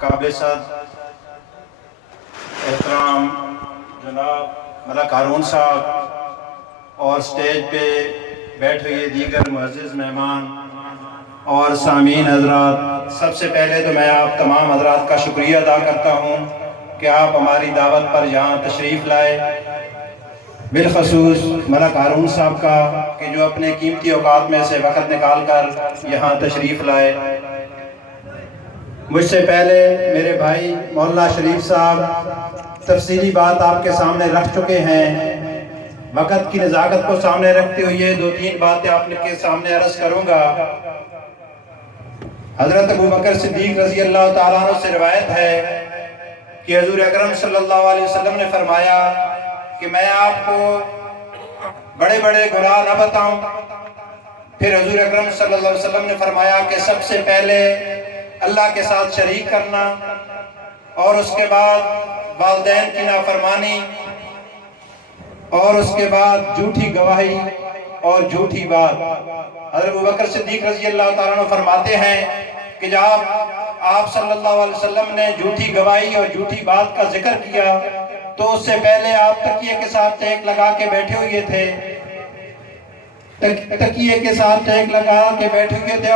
قابل صد احترام جناب ملک ہارون صاحب اور سٹیج پہ بیٹھے ہوئے دیگر معزز مہمان اور سامعین حضرات، سب سے پہلے تو میں آپ تمام حضرات کا شکریہ ادا کرتا ہوں کہ آپ ہماری دعوت پر یہاں تشریف لائے، بالخصوص ملک ہارون صاحب کا کہ جو اپنے قیمتی اوقات میں سے وقت نکال کر یہاں تشریف لائے۔ مجھ سے پہلے میرے بھائی مولانا شریف صاحب تفصیلی بات آپ کے سامنے رکھ چکے ہیں۔ وقت کی نزاکت کو سامنے رکھتے ہوئے دو تین باتیں آپ کے سامنے عرض کروں گا۔ حضرت ابو بکر صدیق رضی اللہ تعالیٰ عنہ سے روایت ہے کہ حضور اکرم صلی اللہ علیہ وسلم نے فرمایا کہ میں آپ کو بڑے بڑے گناہ نہ بتاؤں؟ پھر حضور اکرم صلی اللہ علیہ وسلم نے فرمایا کہ سب سے پہلے اللہ کے ساتھ شریک کرنا، اور اس کے بعد والدین کی نافرمانی، اور اس کے بعد جھوٹی گواہی اور جھوٹی بات۔ حضرت ابو بکر صدیق رضی اللہ تعالیٰ عنہ فرماتے ہیں کہ جب آپ صلی اللہ علیہ وسلم نے جھوٹی گواہی اور جھوٹی بات کا ذکر کیا تو اس سے پہلے آپ تکیے کے ساتھ ٹیک لگا کے بیٹھے ہوئے تھے، تکیے کے ساتھ ٹیک لگا کے بیٹھے ہوئے تھے